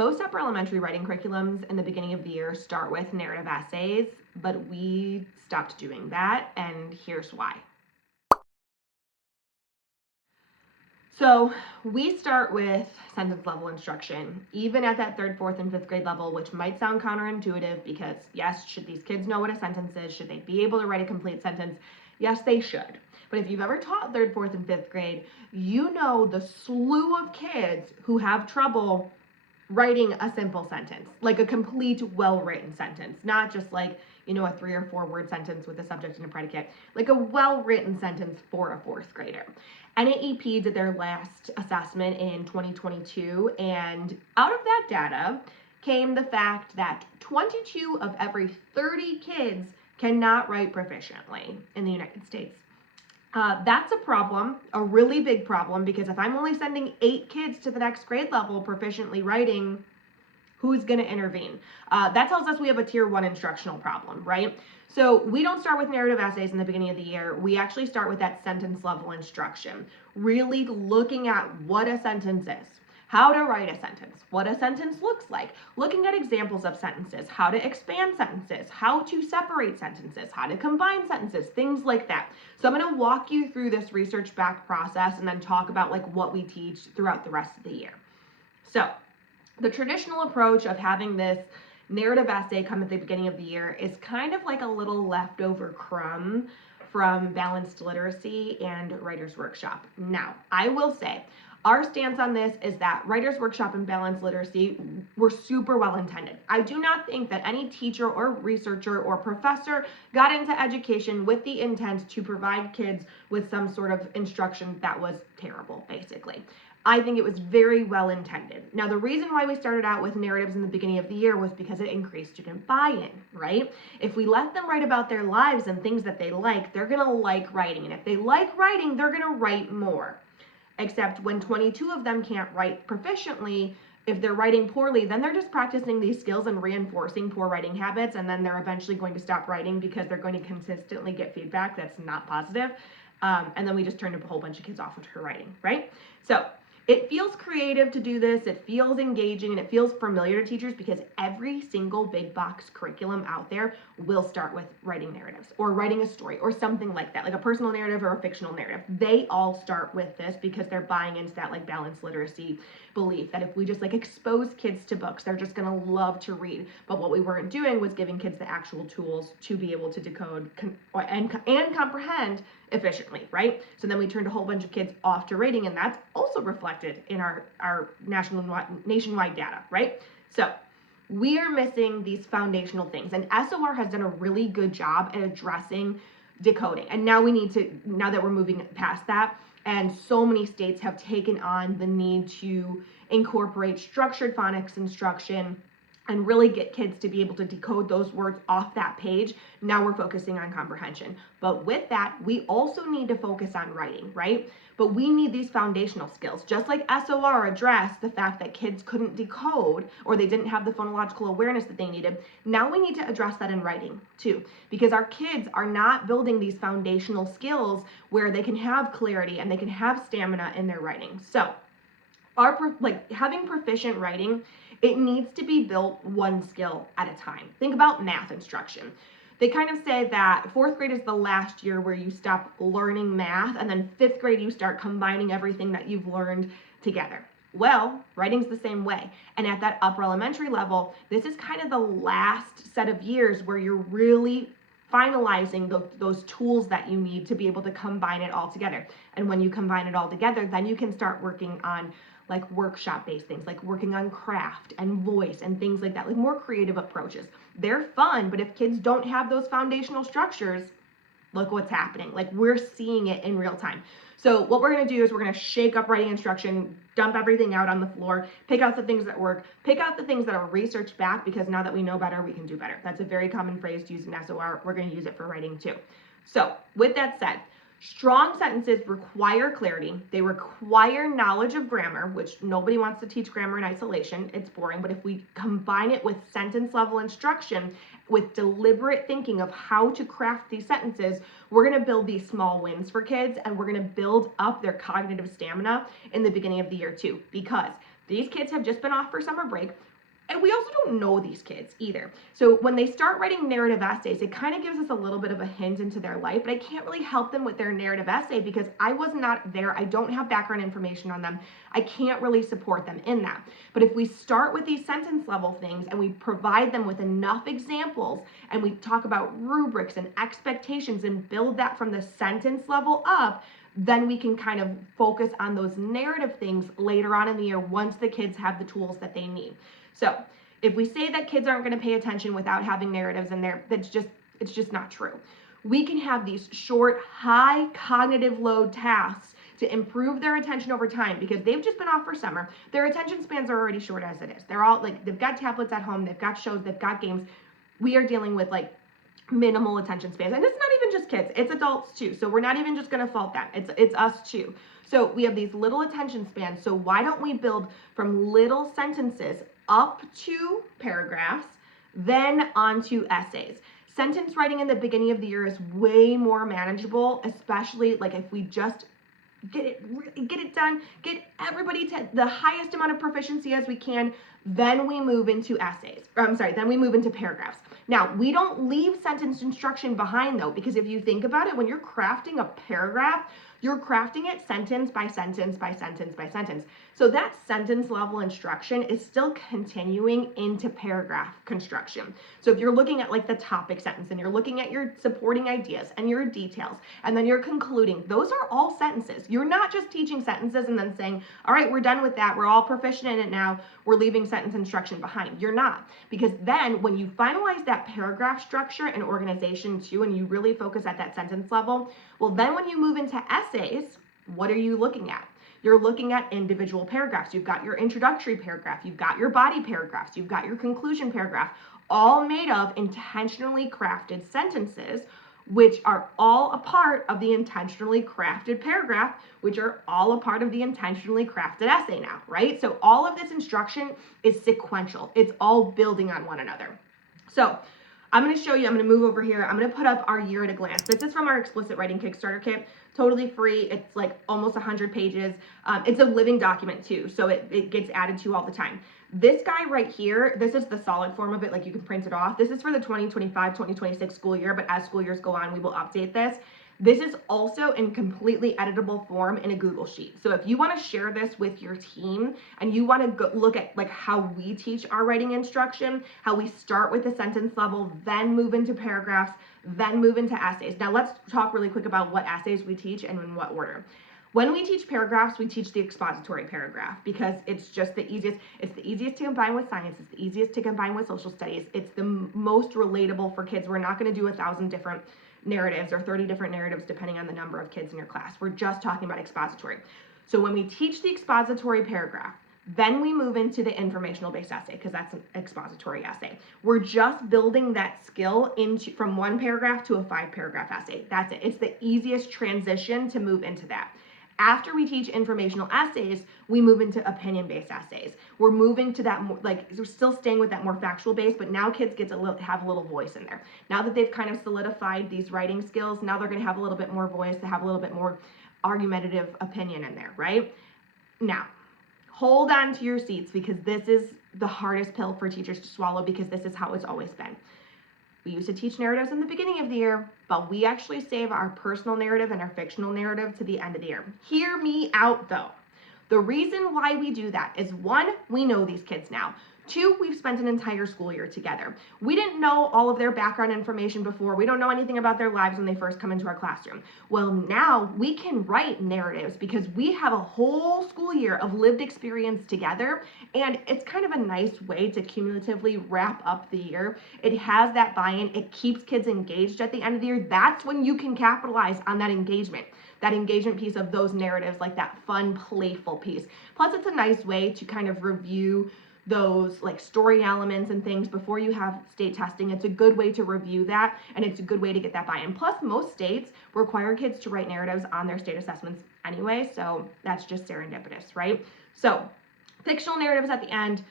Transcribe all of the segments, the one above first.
most upper elementary writing curriculums in the beginning of the year start with narrative essays, but we stopped doing that, and here's why. So we start with sentence level instruction, even at that 3rd, 4th, and 5th grade level, which might sound counterintuitive because yes, should these kids know what a sentence is? Should they be able to write a complete sentence? Yes, they should. But if you've ever taught 3rd, 4th, and 5th grade, you know the slew of kids who have trouble writing a simple sentence, like a complete, well-written sentence, not just like, you know, a 3 or 4 word sentence with a subject and a predicate, like a well-written sentence for a 4th grader. NAEP did their last assessment in 2022, and out of that data came the fact that 22 of every 30 kids cannot write proficiently in the United States. That's a problem, a really big problem, because if I'm only sending 8 kids to the next grade level proficiently writing, who's going to intervene? That tells us we have a tier 1 instructional problem, right? So we don't start with narrative essays in the beginning of the year. We actually start with that sentence level instruction, really looking at what a sentence is, how to write a sentence, what a sentence looks like, looking at examples of sentences, how to expand sentences, how to separate sentences, how to combine sentences, things like that. So I'm going to walk you through this research back process and then talk about like what we teach throughout the rest of the year. So the traditional approach of having this narrative essay come at the beginning of the year is kind of like a little leftover crumb from balanced literacy and writer's workshop. Now, I will say, our stance on this is that writer's workshop and balanced literacy were super well intended. I do not think that any teacher or researcher or professor got into education with the intent to provide kids with some sort of instruction that was terrible, basically. I think it was very well intended. Now, the reason why we started out with narratives in the beginning of the year was because it increased student buy-in, right? If we let them write about their lives and things that they like, they're gonna like writing. And if they like writing, they're gonna write more. Except when 22 of them can't write proficiently, if they're writing poorly, then they're just practicing these skills and reinforcing poor writing habits, and then they're eventually going to stop writing because they're going to consistently get feedback that's not positive. And then we just turned a whole bunch of kids off with her writing, right? So it feels creative to do this, it feels engaging, and it feels familiar to teachers because every single big box curriculum out there will start with writing narratives or writing a story or something like that, like a personal narrative or a fictional narrative. They all start with this because they're buying into that like balanced literacy belief that if we just like expose kids to books, they're just gonna love to read. But what we weren't doing was giving kids the actual tools to be able to decode and comprehend efficiently, right? So then we turned a whole bunch of kids off to rating, and that's also reflected in our nationwide data, right? So we are missing these foundational things, and SOR has done a really good job at addressing decoding. And now now that we're moving past that, and so many states have taken on the need to incorporate structured phonics instruction and really get kids to be able to decode those words off that page. Now we're focusing on comprehension. But with that, we also need to focus on writing, right? But we need these foundational skills. Just like SOR addressed the fact that kids couldn't decode or they didn't have the phonological awareness that they needed, now we need to address that in writing too, because our kids are not building these foundational skills where they can have clarity and they can have stamina in their writing. So having proficient writing, it needs to be built one skill at a time. Think about math instruction. They kind of say that 4th grade is the last year where you stop learning math, and then 5th grade you start combining everything that you've learned together. Well, writing's the same way. And at that upper elementary level, this is kind of the last set of years where you're really finalizing those tools that you need to be able to combine it all together. And when you combine it all together, then you can start working on like workshop-based things, like working on craft and voice and things like that, like more creative approaches. They're fun, but if kids don't have those foundational structures, look what's happening. Like we're seeing it in real time. So what we're gonna do is we're gonna shake up writing instruction, dump everything out on the floor, pick out the things that work, pick out the things that are research back, because now that we know better, we can do better. That's a very common phrase to use in SOR. We're gonna use it for writing too. So with that said, strong sentences require clarity. They require knowledge of grammar, which nobody wants to teach grammar in isolation. It's boring. But if we combine it with sentence level instruction, with deliberate thinking of how to craft these sentences, we're going to build these small wins for kids, and we're going to build up their cognitive stamina in the beginning of the year too. Because These kids have just been off for summer break. And we also don't know these kids either. So when they start writing narrative essays, it kind of gives us a little bit of a hint into their life, but I can't really help them with their narrative essay because I was not there. I don't have background information on them. I can't really support them in that. But if we start with these sentence level things and we provide them with enough examples and we talk about rubrics and expectations and build that from the sentence level up, then we can kind of focus on those narrative things later on in the year once the kids have the tools that they need. So if we say that kids aren't going to pay attention without having narratives in there, it's just not true. We can have these short, high cognitive load tasks to improve their attention over time because they've just been off for summer. Their attention spans are already short as it is. They're all like, they've got tablets at home, they've got shows, they've got games. We are dealing with like minimal attention spans. And it's not even just kids, it's adults too. So we're not even just going to fault that. It's us too. So we have these little attention spans. So why don't we build from little sentences up to paragraphs, then onto essays? Sentence writing in the beginning of the year is way more manageable, especially like if we just get it done, get everybody to the highest amount of proficiency as we can, then we move into essays. Then we move into paragraphs. Now, we don't leave sentence instruction behind though, because if you think about it, when you're crafting a paragraph, you're crafting it sentence by sentence by sentence by sentence. So that sentence level instruction is still continuing into paragraph construction. So if you're looking at like the topic sentence and you're looking at your supporting ideas and your details, and then you're concluding, those are all sentences. You're not just teaching sentences and then saying, all right, we're done with that. We're all proficient in it now. We're leaving sentence instruction behind. You're not, because then when you finalize that paragraph structure and organization too, and you really focus at that sentence level, well, then when you move into essays, what are you looking at? You're looking at individual paragraphs. You've got your introductory paragraph, you've got your body paragraphs, you've got your conclusion paragraph, all made of intentionally crafted sentences, which are all a part of the intentionally crafted paragraph, which are all a part of the intentionally crafted essay now, right? So all of this instruction is sequential. It's all building on one another. So I'm going to show you, I'm going to move over here. I'm going to put up our year at a glance. This is from our Explicit Writing Kickstarter kit, totally free. It's like almost 100 pages. It's a living document too, so it gets added to all the time. This guy right here, this is the solid form of it, like you can print it off. This is for the 2025-2026 school year, but as school years go on, we will update this. This is also in completely editable form in a Google Sheet. So if you want to share this with your team and you want to go look at like how we teach our writing instruction, how we start with the sentence level, then move into paragraphs, then move into essays. Now let's talk really quick about what essays we teach and in what order. When we teach paragraphs, we teach the expository paragraph because it's just the easiest. It's the easiest to combine with science. It's the easiest to combine with social studies. It's the most relatable for kids. We're not going to do 1,000 different narratives or 30 different narratives depending on the number of kids in your class. We're just talking about expository. So when we teach the expository paragraph, then we move into the informational based essay because that's an expository essay. We're just building that skill into from one paragraph to a 5-paragraph essay. That's it. It's the easiest transition to move into that. After we teach informational essays, we move into opinion-based essays. We're moving to that more, like, we're still staying with that more factual base, but now kids get to have a little voice in there. Now that they've kind of solidified these writing skills, now they're going to have a little bit more voice, to have a little bit more argumentative opinion in there, right? Now, hold on to your seats because this is the hardest pill for teachers to swallow because this is how it's always been. We used to teach narratives in the beginning of the year, but we actually save our personal narrative and our fictional narrative to the end of the year. Hear me out though. The reason why we do that is 1, we know these kids now. 2, we've spent an entire school year together. We didn't know all of their background information before. We don't know anything about their lives when they first come into our classroom. Well, now we can write narratives because we have a whole school year of lived experience together, and it's kind of a nice way to cumulatively wrap up the year. It has that buy-in. It keeps kids engaged at the end of the year. That's when you can capitalize on that engagement piece of those narratives, like that fun, playful piece. Plus, it's a nice way to kind of review those like story elements and things before you have state testing. It's a good way to review that, and it's a good way to get that buy-in. Plus, most states require kids to write narratives on their state assessments anyway, so that's just serendipitous, right? So, fictional narratives at the end.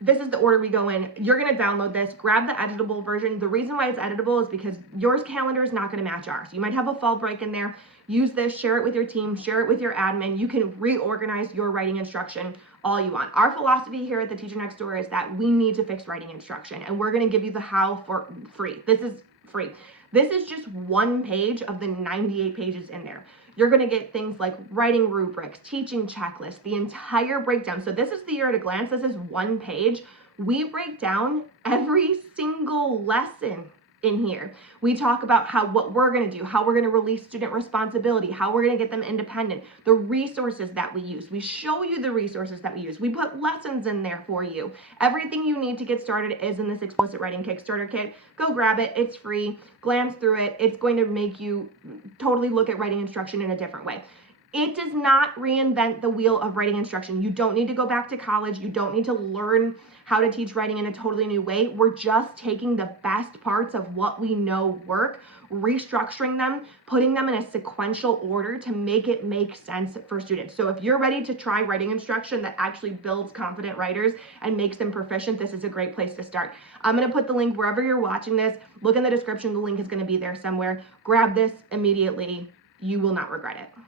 This is the order we go in. You're going to download this, grab the editable version. The reason why it's editable is because yours calendar is not going to match ours. You might have a fall break in there. Use this, share it with your team, share it with your admin. You can reorganize your writing instruction all you want. Our philosophy here at the Teacher Next Door is that we need to fix writing instruction, and we're going to give you the how for free. This is free. This is just one page of the 98 pages in there. You're going to get things like writing rubrics, teaching checklists, the entire breakdown. So this is the year at a glance. This is one page. We break down every single lesson in here. We talk about what we're going to do, how we're going to release student responsibility, how we're going to get them independent, the resources that we use. We show you the resources that we use. We put lessons in there for you. Everything you need to get started is in this Explicit Writing Kickstarter kit. Go grab it. It's free. Glance through it. It's going to make you totally look at writing instruction in a different way. It does not reinvent the wheel of writing instruction. You don't need to go back to college. You don't need to learn how to teach writing in a totally new way. We're just taking the best parts of what we know work, restructuring them, putting them in a sequential order to make it make sense for students. So if you're ready to try writing instruction that actually builds confident writers and makes them proficient, this is a great place to start. I'm going to put the link wherever you're watching this. Look in the description. The link is going to be there somewhere. Grab this immediately. You will not regret it.